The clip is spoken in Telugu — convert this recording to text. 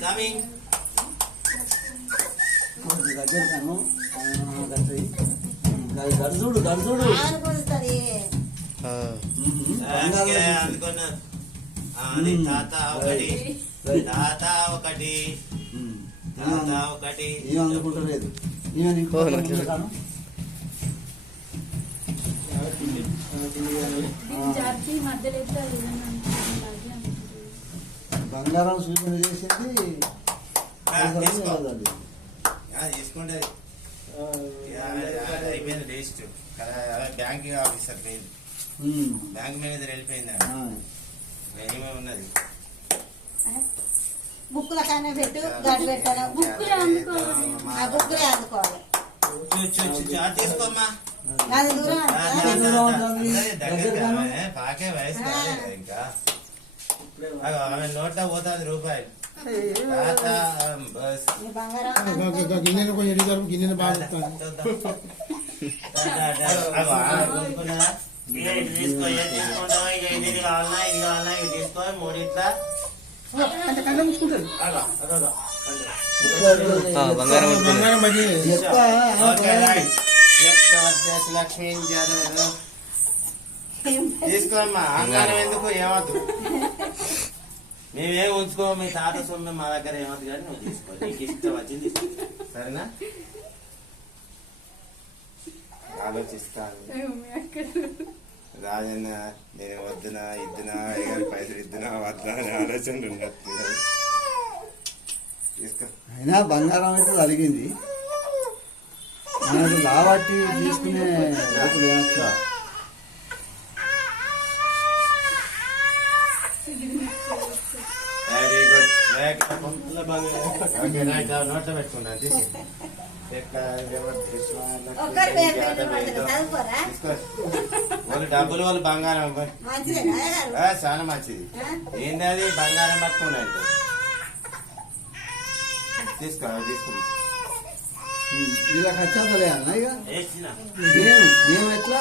కమింగ్ దగ్గర కాను గడుచుడు గడుచుడు అందుకున్నా తాత ఒకటి తాత ఒకటి తాత ఒకటి ఏం అందుకుంటలేదు కాను బంగారం సూచన చేసింది తీసుకుంటే అయిపోయింది టేస్ట్ బ్యాంక్ ఆఫీసర్ లేదు బ్యాంక్ మేనేజర్ వెళ్ళిపోయింది ఏమే ఉన్నది బుక్కుల కానీ పెట్టు గడ్డి పెట్టాను బుక్కులే అందుకోవాలి తీసుకోమ్మా పాకే వయసు ఇంకా ఆమె నోట్ల పోతుంది రూపాయలు గిన్నెలు కొంచెం గిన్నెలు బాగా తీసుకో తీసుకుంటావా ఇక ఇది కావాలన్నా ఇది కావాలన్నా ఇది తీసుకో మూడిట్లా లక్ష్మీ తీసుకోమ్మా అంగారం ఎందుకు ఏమద్దు మేమేం ఉంచుకో మీ తాత సొమ్మె మా దగ్గర ఏమద్దు కానీ నువ్వు తీసుకో నీకు ఇష్టం వచ్చింది సరేనా ఆలోచిస్తాను రాజన్న నేను వద్దునా ఇద్దునా అయ్యారు పైసలు ఇద్దునా వద్దా అని ఆలోచన తీసుకో అయినా బంగారం అయితే జరిగింది మనకు కాబట్టి తీసుకునే వెరీ గుడ్ నోట్లో పెట్టుకున్నాను తీసుకో వాళ్ళు డబ్బులు వాళ్ళు బంగారం చాలా మంచిది ఏంటి అది బంగారం పట్టుకున్నాయి తీసుకో తీసుకున్నా ఇలా ఖర్చు అసలే అన్న ఇక వేసిన మేము ఎట్లా